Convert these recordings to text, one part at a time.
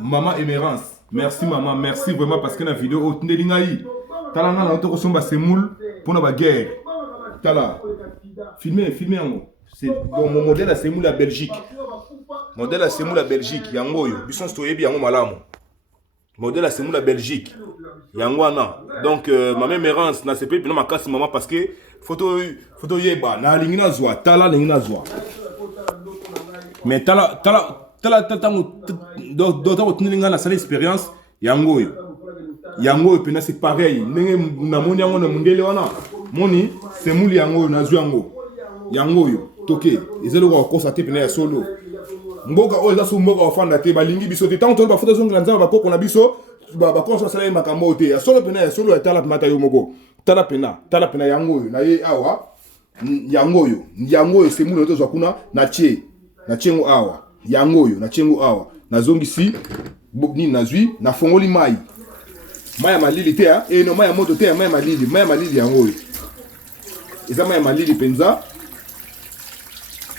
Maman Émérance, merci maman, merci vraiment parce que la vidéo tala na la auto somba semoule pour la guerre. Tala filmez c'est mon modèle à semoule à Belgique. Modèle à semoule à Belgique, yango yo, bison stoyebi yango malamu. Modèle à semoule à Belgique. Yango na. Donc maman Émérance na sepe pina makasi maman parce que photo yeba na lingina zwa, tala lingina zwa. Mais tala d'autres na sale expérience yango pena c'est pareil ndenge na moni yango na mundele wana moni semuli yango na zu yango yo toke ezelo ko constater pena ya solo mboka o eza so mboka ofanda te balingi biso te tant to ba photo zonga nzamba bakoko na biso ba konso sala makambo te ya solo pena ya solo ya tala mata yo moko tala pena yango yo na ye awa yango yo semuli to zo kuna na chengo awa yango yo na chengo awa na zongisi ni nazwi na fongoli mai ya malili te e no mai ya moto te mai ya malili yango yo eza mai ya malili penza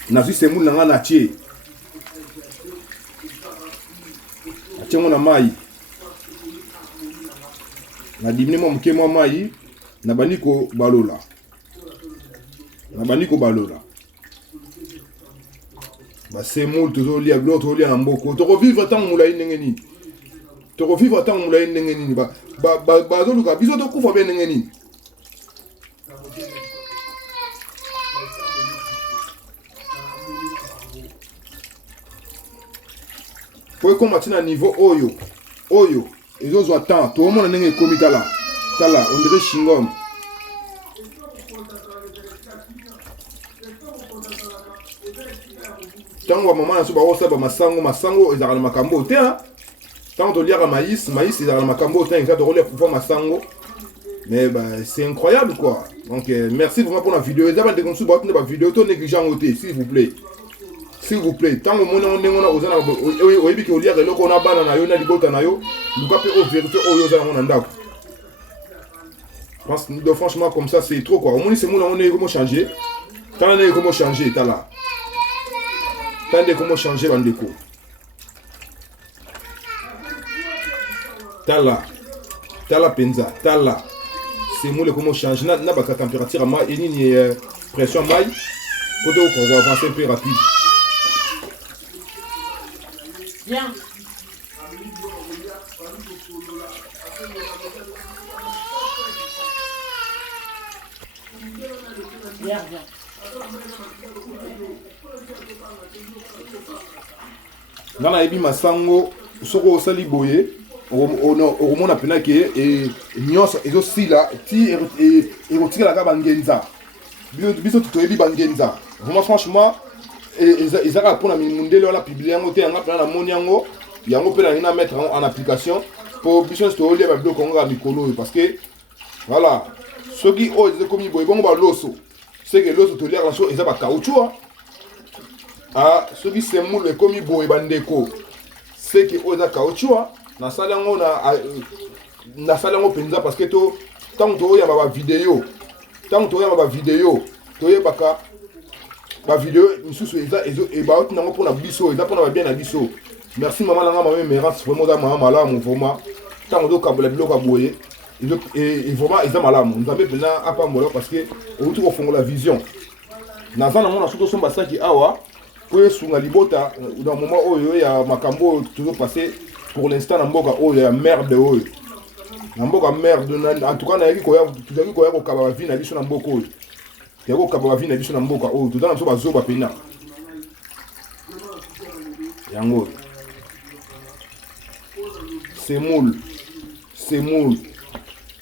nazwi semuli nanga na chengo na mai na dimine mo muke mo mai na baniko balola ba semul toujours lia gloire toujours lia mboko to revivre tant moulay ndengeni ba zo luka biso to kufa ben ndengeni pour combattre na niveau oyo ezo temps to mona ndenge komi tala on dirait chingom. Tango maman na so ba osaba masango ezala makambo te hein. Tant de lire à maïs ezala makambo te exact de relire pour masango. Mais bah c'est incroyable quoi. Donc merci vraiment pour la vidéo. Ezaba de konsu ba tuna ba vidéo to négligent côté s'il vous plaît. Tango mona ondengona ozana oyebi ke olire eloko na bana na yo na libota na yo. Luka pe o vérité oyo ozana mona ndako. Franchement comme ça c'est trop quoi. Au moins c'est mon on est comment changer. Tant on est comment changer tala. Tandis comment changer bandeko. Tala penza, tala. C'est moi le comment changer. Na ba température à mai et ni pression à mai. Pour qu'on va avancer un peu rapide. Bien. Bien. Nana ebi masango soko osali boye omona pena ke nyonso ezosila ti erotikela ka bangenza biso toyebi bangenza vraiment franchement ezaka mpona mundele wana publie yango te yanga mpena na moni yango mpe na mettre en application po biso nyonso toyolia babiloko yango ya mikolo oyo parce que voilà soki oyo ezokomi boye bongo baloso seke loso toliaka naso eza bakautchua soki semule ekomi boye bandeko seke oyo eza caoutchouc nasali yango mpenza parce que ntango toyamba bavideo toyebaka bavideo misusu bauti nango mpona biso eza mpona babien na biso. Merci mama nanga mama Émérance vraiment oza mama malamu vraiment ntango tokabola biloko ya boye vraiment eza malamu nzambe mpenza apambola parce que outi kofongola vision naza na mona soki tosomba saki awa po esunga libota na moment oyo ya makambo toujours passé pour l'instant na mboka oyo ya merde oyo na mboka merde en tout cas na yaki koya kokaba bavi na biso na mboka oyo ya kokaba bavi na biso na mboka oyo toza na biso bazoba pena yango semoule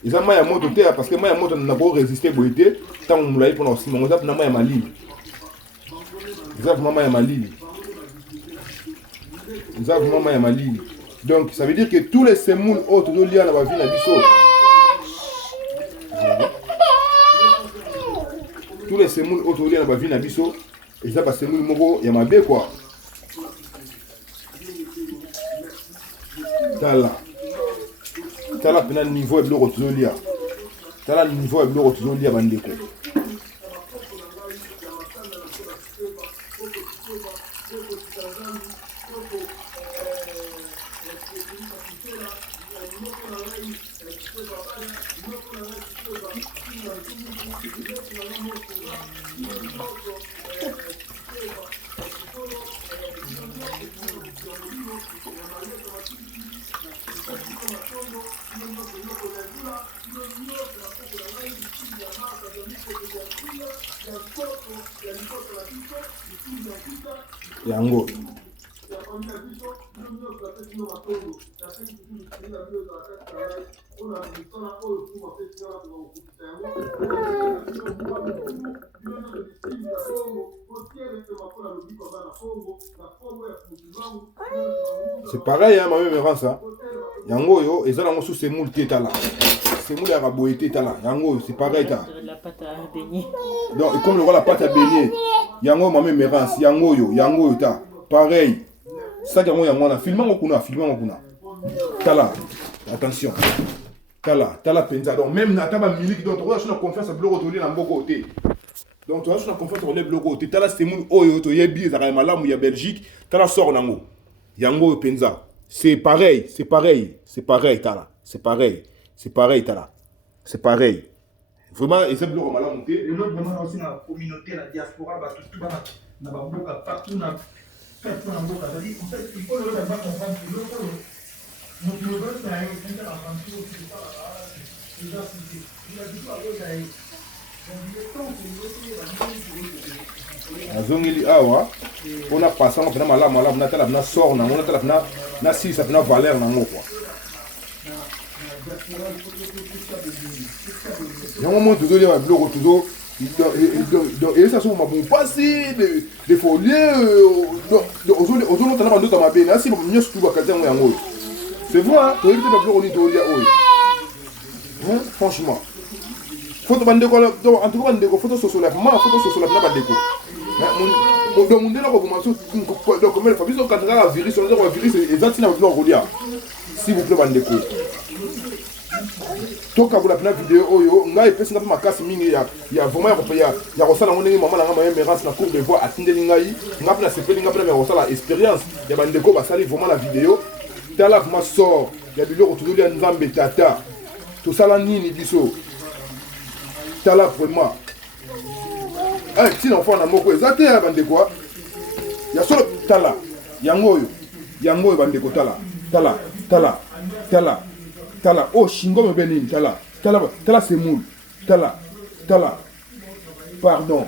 eza mai ya moto te parce que mai ya moto na ko résister boye te ntango molai mpona kosimango eza mpona mai ya malili eza vraiment mai ya malili donc ça veut dire que tous les semoules autres de liés à la vie na biso tous les semoules autres liés à la vie na biso eza ba semoule moko ya mabe quoi tala pena niveau ya biloko tozolia tala niveau ya biloko tozolia bandeko yango c'est pareil, hein, ma même ça. Yango yo, et ça là, sous semoule tétala. Semoule à raboyer tétala. Yango, c'est pareil, ta. La pâte à baigner. Donc, comme le roi la pâte à baigner. Yango, ma même errance. Yango yo, ta. Pareil. Ça, yango, on a filmé, on a filmé, on a. Tala. Attention. Tala penza. Donc, même na taba milique, donc, on a confiance à bloc autour de côté. Donc, tu as une confiance sur les blocs côté. Tala semoule, oh, yo, to yebi, ça va mal, il y a Belgique. Tala sort nango. Yango penza. C'est pareil, Tala. C'est pareil, Tala. C'est pareil. Vraiment, et c'est le mal à monter. Et l'autre, vraiment, aussi, dans la communauté, la diaspora, tout dans la boca, partout dans la boca. C'est-à-dire, en fait, il faut le faire comprendre que l'autre, nous devons faire une aventure aussi, c'est pas là, c'est déjà, il a dit pas, azongeli awa on a passé on a malamu na tala na sort na on a tala na si ça na valeur na ngo quoi yango mo tuzo ya bloco tuzo donc et ça sont ma bon passé de folier ozolo tala bando ta mabé na si ba mnyo stuba kaza ngo yango c'est vrai hein to éviter ba bloco ni to ya oyo franchement photo bandeko en tout cas bandeko photo sosolaf na bandeko donc mon délai commence donc comme le fabrice quand la virus on a virus exact na vouloir relia s'il vous plaît bandeko to ka bula na vidéo oyo ngai pesi na ma casse mingi ya vraiment ya kosala ngone maman na ngama mérance na cours de voix atindeli ngai ngapna sepeli ngapna mais kosala expérience ya bandeko basali vraiment la vidéo tala vraiment sort ya biloko toujours ya nzambe tata to sala nini biso tala vraiment ti l'enfant na moko ezate ya bandeko ya solo tala yango yo bandeko tala oh shingo me benini tala semoule tala pardon